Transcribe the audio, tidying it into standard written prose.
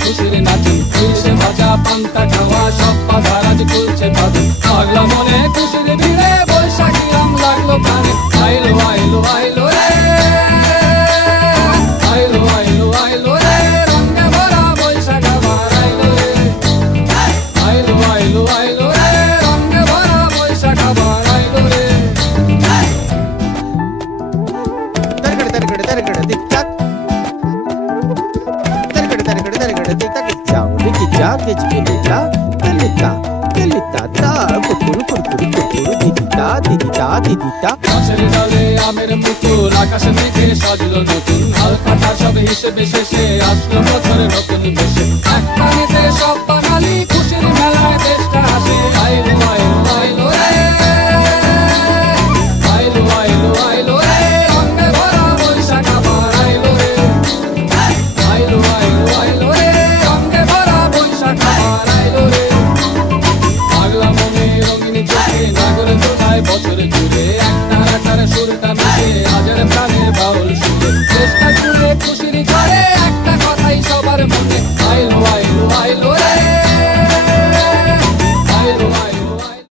খুশির নাচি, ইলিশে ভাজা পান্তা খাওয়া সব বাধার আজ খুলছে ভাদু। পাগলা মনে খুশির ভিড়ে বৈশাখী রং লাগলো প্রাণে, আইলো আইলো আইলো রে, আইলো আইলো আইলো রে, রঙে ভরা বৈশাখ আবার আইলো রে, আইলো আইলো আইলো রে, রঙে ভরা বৈশাখ আবার আইলো রে। Targada targada targada tik tak, targada targada targada tik tak. Ciao, Ricky Ciao, che ci kelita, kelita ta, kukuru kukuru kukuru, didita didita didita. গাছের ডালে আমের পুতুল, আকাশে মেঘে সাজলো নতুন, হালকাটা সব হিসেবে শেষে আসলো বছরের নতুন।